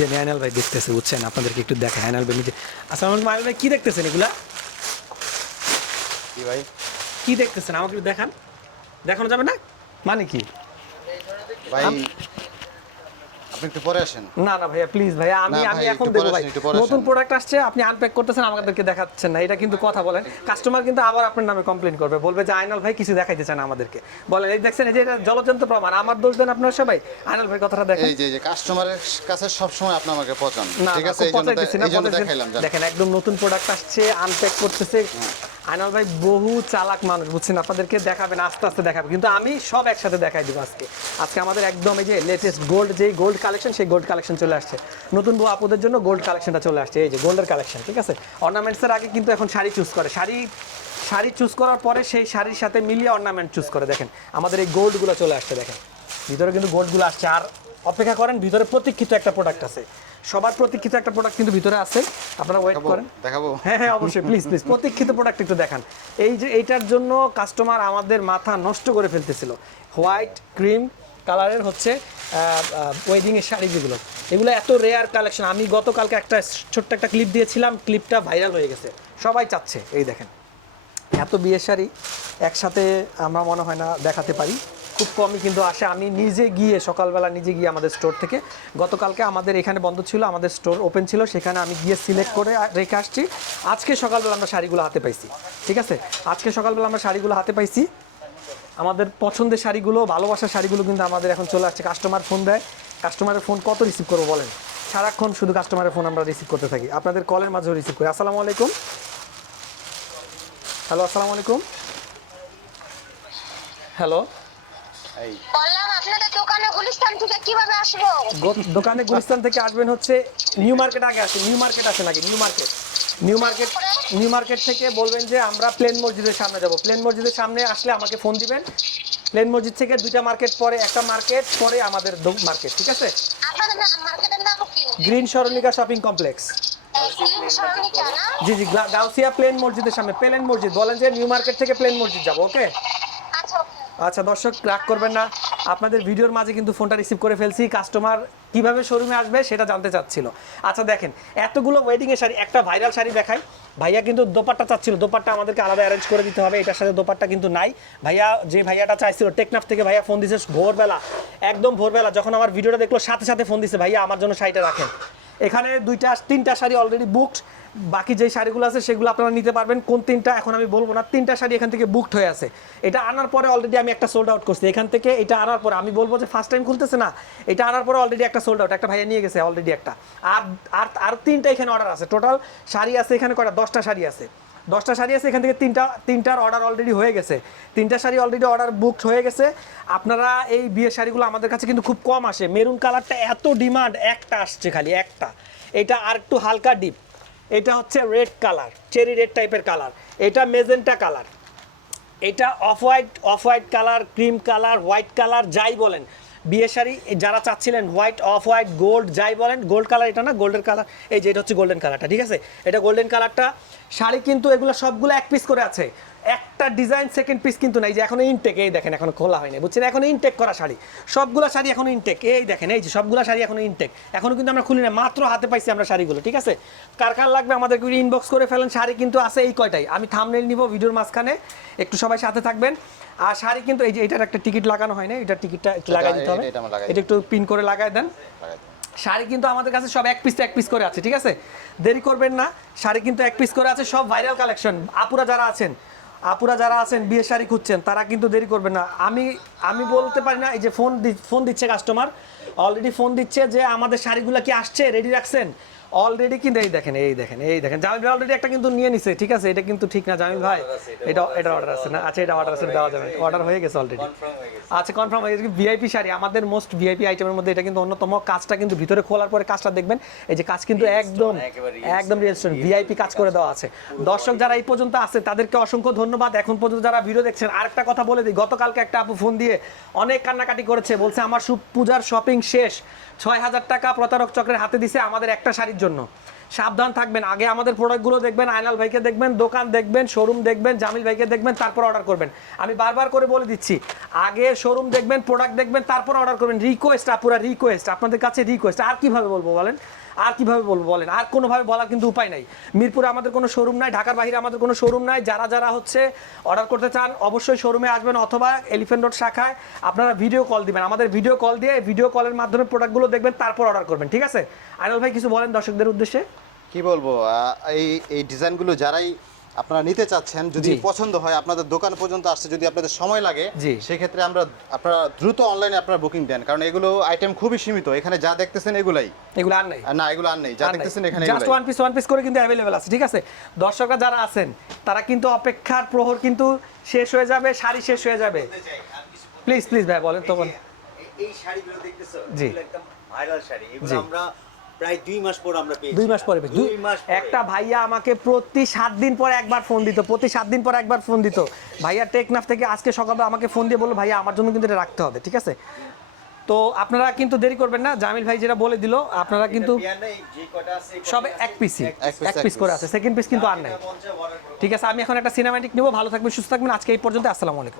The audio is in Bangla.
জানি আয়নাল ভাই দেখতেছে বুঝছেন? আপনাদেরকে একটু দেখা আয়নাল ভাই নিজে আসসালামু আলাইকুম আয়নাল ভাই কি দেখতেছেন এগুলা? কি ভাই? কি দেখতেছেন? আমাকে দেখান। দেখানো যাবে না? মানে কি? ভাই আপনি একটু পরে আসেন। না না ভাইয়া প্লিজ ভাইয়া আমি আমি ভাই, এখন দেবো ভাই। আসেন, একটু পরে নতুন প্রোডাক্ট আসছে আপনি আনপ্যাক করতেছেন আমাদেরকে দেখাচ্ছেন না। এটা কিন্তু কথা বলেন। কাস্টমার কিন্তু আবার আপনার নামে কমপ্লেন করবে। বলবে যে আইনাল ভাই কিছু দেখাইতে চান আমাদেরকে। বলেন এই দেখছেন এই যে এটা জলজন্ত প্রমাণ। আমার দোষ দেন আপনারা সবাই? আইনাল ভাই কথাটা দেখেন। এই যে যে কাস্টমারের কাছে সব সময় আপনি আমাকে পচান। ঠিক আছে? এই জন্য। দেখাইলাম দেখেন একদম নতুন প্রোডাক্ট আসছে আনপ্যাক করতেছে। আইনাল ভাই বহু চালাক মানুষ, বুঝছেন? আপনাদেরকে দেখাবেন, আস্তে আস্তে দেখাবে। কিন্তু আমি সব একসাথে দেখাই দিব আজকে। আজকে আমাদের একদম এই যে লেটেস্ট গোল্ড যেই গোল্ড কালেকশন সেই গোল্ড কালেকশন চলে আসছে। নতুন বউ আপুদের জন্য গোল্ড কালেকশনটা চলে আসছে। এই যে গোল্ডের কালেকশন ঠিক আছে? অর্নামেন্টসের আগে কিন্তু এখন শাড়ি চুজ করে। শাড়ি শাড়ি চুজ করার পরে সেই শাড়ির সাথে মিলিয়ে অর্নামেন্ট চুজ করে, দেখেন। আমাদের এই গোল্ডগুলো চলে আসছে, দেখেন। ভিতরে কিন্তু গোল্ডগুলো আসছে। আর অপেক্ষা করেন, ভিতরে প্রতীক্ষিত একটা প্রোডাক্ট আছে। সবার প্রতীক্ষিত একটা প্রোডাক্ট কিন্তু ভিতরে আছে। আপনারা ওয়েট করেন। দেখাবো। হ্যাঁ হ্যাঁ অবশ্যই প্লিজ প্লিজ প্রতীক্ষিত প্রোডাক্ট একটু দেখান। এই যে এইটার জন্য কাস্টমার আমাদের মাথা নষ্ট করে ফেলতেছিল। হোয়াইট ক্রিম কালারের হচ্ছে ওয়েডিংয়ের শাড়ি যেগুলো। এগুলো এত রেয়ার কালেকশন আমি গতকালকে একটা ছোট্ট একটা ক্লিপ দিয়েছিলাম ক্লিপটা ভাইরাল হয়ে গেছে। সবাই চাচ্ছে এই দেখেন। এত বিয়ের শাড়ি একসাথে আমরা মনে হয় না দেখাতে পারি। খুব কমই, কিন্তু আসে আমি নিজে গিয়ে, সকালবেলা নিজে গিয়ে আমাদের স্টোর থেকে। গতকালকে আমাদের এখানে বন্ধ ছিল, আমাদের স্টোর ওপেন ছিল, সেখানে আমি গিয়ে সিলেক্ট করে রেখে আসছি। আজকে সকালবেলা আমরা শাড়িগুলো হাতে পাইছি, ঠিক আছে? আজকে সকালবেলা আমরা শাড়িগুলো হাতে পাইছি। আমাদের পছন্দের শাড়িগুলো, ভালোবাসার শাড়িগুলো কিন্তু আমাদের এখন চলে আসছে। কাস্টমার ফোন দেয়। কাস্টমারের ফোন কত রিসিভ করব বলেন? সারাক্ষণ শুধু কাস্টমারের ফোন আমরা রিসিভ করতে থাকি। আপনাদের কলের মাঝেও রিসিভ করি। আসসালামু আলাইকুম। হ্যালো আসসালামু আলাইকুম। হ্যালো বললাম আপনাদের দোকানে গুলিস্তান থেকে কীভাবে আসব? গো- দোকানে গুলিস্তান থেকে আসবেন হচ্ছে নিউ মার্কেট আগে আসে নিউ মার্কেট আছে নাকি New Market New Market New Market থেকে বলবেন যে আমরা প্লেন মসজিদের সামনে যাব। প্লেন মসজিদের সামনে আসলে আমাকে ফোন দিবেন। প্লেন মসজিদ থেকে দুইটা মার্কেট পরে একটা মার্কেট পরে আমাদের মার্কেট ঠিক আছে? Green Saranika shopping complex. জি জি গাউসিয়া প্লেন মসজিদের সামনে প্লেন মসজিদ। বলেন যে নিউ মার্কেট থেকে প্লেন মসজিদ যাব ওকে আচ্ছা দর্শক রাগ করবেন না। আপনাদের ভিডিওর মাঝে কিন্তু ফোনটা রিসিভ করে ফেলছি। কাস্টমার কীভাবে শোরুমে আসবে সেটা জানতে চাচ্ছিল। আচ্ছা দেখেন, এতগুলো ওয়েডিং এর শাড়ি, একটা ভাইরাল শাড়ি দেখাই। ভাইয়া কিন্তু দোপাট্টা চাচ্ছিল। দোপাট্টা আমাদেরকে আলাদা অ্যারেঞ্জ করে দিতে হবে। এটার সাথে দোপাট্টা কিন্তু নাই। ভাইয়া, যে ভাইয়াটা চাইছিল, টেকনাফ থেকে ভাইয়া ফোন দিছে ভোরবেলা, একদম ভোরবেলা। যখন আমার ভিডিওটা দেখল, সাথে সাথে ফোন দিছে, ভাইয়া, আমার জন্য শাড়িটা রাখেন। এখানে দুইটা, তিনটা শাড়ি অলরেডি বুকড বাকি যে শাড়িগুলো আছে, সেগুলো আপনারা নিতে পারবেন। কোন তিনটা, এখন আমি বলব না, তিনটা শাড়ি এখান থেকে বুকড হয়ে আছে। এটা আনার পরে অলরেডি আমি একটা সোল্ড আউট করছি। এখান থেকে এটা আনার পরে, আমি বলব যে ফার্স্ট টাইম খুলতেছে না, এটা আনার পরে অলরেডি একটা সোল্ড আউট একটা ভাইয়া নিয়ে গেছে অলরেডি একটা। আর আর আর তিনটা এখানে অর্ডার আছে। টোটাল শাড়ি আছে এখানে কয়টা? দশটা শাড়ি আছে। দশটা শাড়ি আছে এখান থেকে তিনটা, তিনটার অর্ডার অলরেডি হয়ে গেছে। তিনটা শাড়ি অলরেডি অর্ডার বুকড হয়ে গেছে। আপনারা এই বিয়ের শাড়িগুলো আমাদের কাছে কিন্তু খুব কম আসে। মেরুন কালারটা এত ডিমান্ড একটা আসছে খালি, একটা। এটা আর একটু হালকা ডিপ এটা হচ্ছে রেড কালার চেরি রেড টাইপের কালার এটা মেজেন্টা কালার এটা off white off white colour cream colour white colour যাই বলেন। বিয়ে শাড়ি যারা চাচ্ছিলেন হোয়াইট অফ হোয়াইট গোল্ড যাই বলেন গোল্ড কালার এটা না গোল্ডের কালার এই যে এটা হচ্ছে গোল্ডেন কালারটা ঠিক আছে? এটা গোল্ডেন কালারটা শাড়ি কিন্তু এগুলো সবগুলো এক পিস করে আছে। একটা ডিজাইন সেকেন্ড পিস কিন্তু নাই যে এখন ইনটেক এই দেখেন এখনও খোলা হয়নি বুঝছেন? এখনও ইনটেক করা শাড়ি। সবগুলো শাড়ি এখন ইনটেক এই দেখেন এই যে সবগুলো শাড়ি এখন ইনটেক এখনও কিন্তু আমরা খুলি না মাত্র হাতে পাইছি আমরা শাড়িগুলো ঠিক আছে? কার কার লাগবে আমাদেরকে ইনবক্স করে ফেলেন শাড়ি কিন্তু আছে এই কয়টাই। আমি থামনেল নিব ভিডিওর মাঝখানে একটু সবাই সাথে থাকবেন। আর শাড়ি কিন্তু এই যে এটার একটা টিকিট লাগানো হয় না এটার টিকিটটা একটু লাগাই দিতে হবে। এটা একটু পিন করে লাগাই দেন। শাড়ি কিন্তু আমাদের কাছে সব এক পিস এক পিস করে আছে ঠিক আছে? দেরি করবেন না শাড়ি কিন্তু এক পিস করে আছে সব ভাইরাল কালেকশন আপুরা যারা আছেন আপুরা যারা আছেন বিয়ে শাড়ি খুঁজছেন, তারা কিন্তু দেরি করবেন না। আমি আমি বলতে পারি না, এই যে ফোন ফোন দিচ্ছে কাস্টমার অলরেডি ফোন দিচ্ছে যে আমাদের শাড়িগুলো কি আসছে রেডি রাখছেন? অলরেডি কিন্তু এই দেখেন এই দেখেন এই দেখেন। জামিল ভাই অলরেডি একটা কিন্তু নিয়ে নিছে ঠিক আছে? এটা কিন্তু ঠিক না জামিল ভাই? এটা এটা অর্ডার আছে না? আচ্ছা এটা অর্ডার আছে দেওয়া যাবে। অর্ডার হয়ে গেছে অলরেডি আচ্ছা কনফার্ম হয়ে গেছে। ভিআইপি শাড়ি আমাদের মোস্ট ভিআইপি আইটেমের মধ্যে এটা কিন্তু অন্যতম। কাজটা কিন্তু ভিতরে খোলার পরে কাজটা দেখবেন। এই যে কাজ কিন্তু একদম একদম স্টোন ভিআইপি কাজ করে দেওয়া আছে। দর্শক যারা এই পর্যন্ত আছে তাদেরকে অসংখ্য ধন্যবাদ। এখন পর্যন্ত যারা ভিডিও দেখছেন আরেকটা কথা বলে দিই। গতকালকে একটা আপু ফোন দিয়ে অনেক কান্নাকাটি করেছে। বলছে আমার পূজার শপিং শেষ। ছয় হাজার টাকা প্রতারক চক্রের হাতে দিছে। আমাদের একটা শাড়ির জন্য। সাবধান থাকবেন। আগে আমাদের প্রোডাক্টগুলো দেখবেন, আয়নাল ভাইকে দেখবেন, দোকান দেখবেন শোরুম দেখবেন, জামিল ভাইকে দেখবেন, তারপর অর্ডার করবেন। আমি বারবার করে বলে দিচ্ছি, আগে শোরুম দেখবেন প্রোডাক্ট দেখবেন, তারপর অর্ডার করবেন। রিকোয়েস্ট আপুরা রিকোয়েস্ট আপনাদের কাছে রিকোয়েস্ট আর কীভাবে বলব বলেন? আর কীভাবে বলব বলেন? আর কোনোভাবে বলার কিন্তু উপায় নাই। মিরপুরে আমাদের কোনো শোরুম নাই, ঢাকার বাইরে আমাদের কোনো শোরুম নাই। যারা যারা হচ্ছে অর্ডার করতে চান, অবশ্যই শোরুমে আসবেন অথবা এলিফেন্ট রোড শাখায় আপনারা ভিডিও কল দিবেন। আমাদের ভিডিও কল দিয়ে ভিডিও কলের মাধ্যমে প্রোডাক্টগুলো দেখবেন, তারপর অর্ডার করবেন। ঠিক আছে? আইনাল ভাই, কিছু বলেন দর্শকদের উদ্দেশ্যে? কি বলব এই এই ডিজাইনগুলো যারাই আপনারা নিতে চাচ্ছেন যদি পছন্দ হয় আপনাদের দোকান পর্যন্ত আসতে যদি আপনাদের সময় লাগে জি। সেক্ষেত্রে আমরা আপনারা দ্রুত অনলাইনে আপনারা বুকিং দেন। কারণ এগুলো আইটেম খুবই সীমিত। এখানে যা দেখতেছেন এগুলাই। এগুলো আর নাই। আর না এগুলো আর নেই। যা দেখতেছেন এখানে just one piece one piece করে কিন্তু অ্যাভেলেবেল আছে ঠিক আছে? দর্শকরা যারা আছেন তারা কিন্তু অপেক্ষার প্রহর কিন্তু শেষ হয়ে যাবে শাড়ি শেষ হয়ে যাবে। প্লিজ প্লিজ ভাই বলেন তো বলেন এই- শাড়িগুলো দেখতেছো? জি। এগুলো একদম ভাইরাল শাড়ি। এগুলো আমরা প্রায় দুই মাস পর আমরা পেয়েছি দুই মাস পরে দুই মাস একটা ভাইয়া আমাকে প্রতি সাত দিন পরে একবার ফোন দিত প্রতি সাত দিন পরে একবার ফোন দিত। ভাইয়া টেকনাফ থেকে আজকে সকালে আমাকে ফোন দিয়ে বলল ভাইয়া আমার জন্য কিন্তু এটা রাখতে হবে ঠিক আছে? তো আপনারা কিন্তু দেরি করবেন না জামিল ভাই যেটা বলে দিল আপনারা কিন্তু সব এক পিসি এক পিস করে আছে সেকেন্ড পিস কিন্তু আর নাই। ঠিক আছে আমি এখন একটা সিনেমাটিক নেব ভালো থাকবেন সুস্থ থাকবেন আজকে এই পর্যন্ত আসসালামু আলাইকুম।